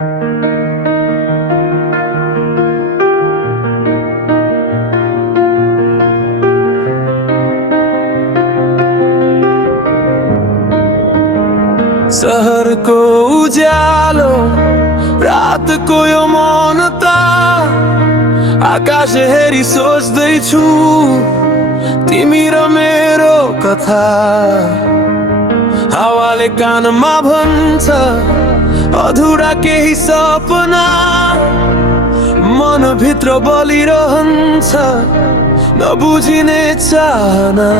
शहर को उज्यालो रात को यो मौनता आकाश हेरी सोच्दैछु तिमी र मेरो कथा हावाले कानमा भन्छ अधुरा केही सपना मनभित्र बलिरहन्छ नबुझिने चाहना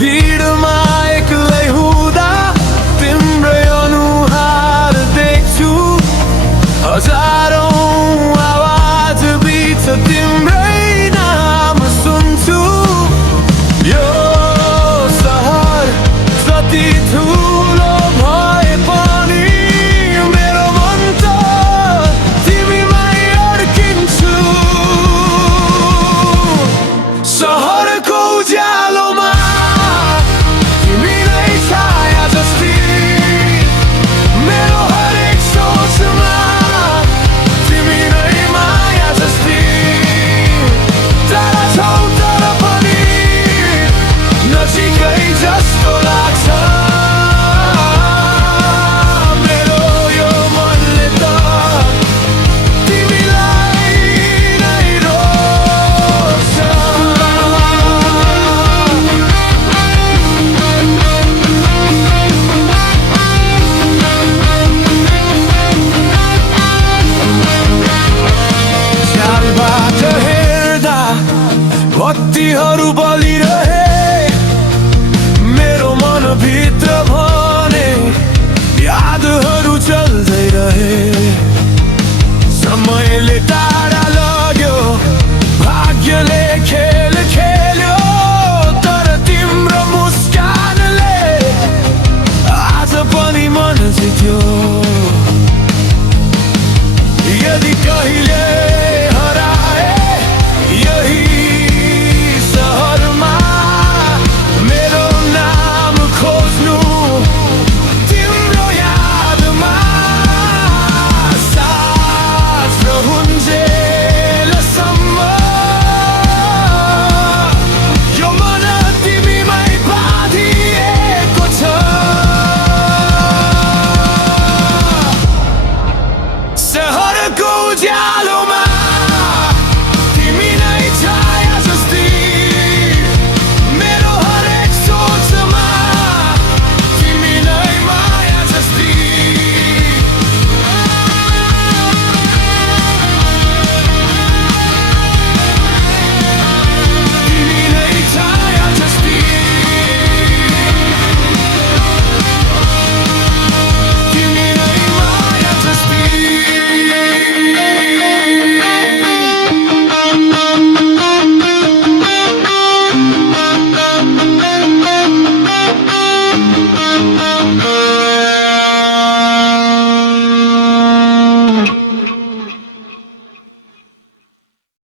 भिडमा एक्लै हुँदा तिम्रै अनुहार देख्छु हजारौं आवाज बीच तिम्रै नाम सुन्छु यो सहर जति ठुलो भए पनि मेरो मन त तिमीमै अड्किन्छु सहरको उज्यालोमा बत्तीहरू बलिरहे मेरो मनभित्र भने यादहरू चल्दै रहे समयले टाढा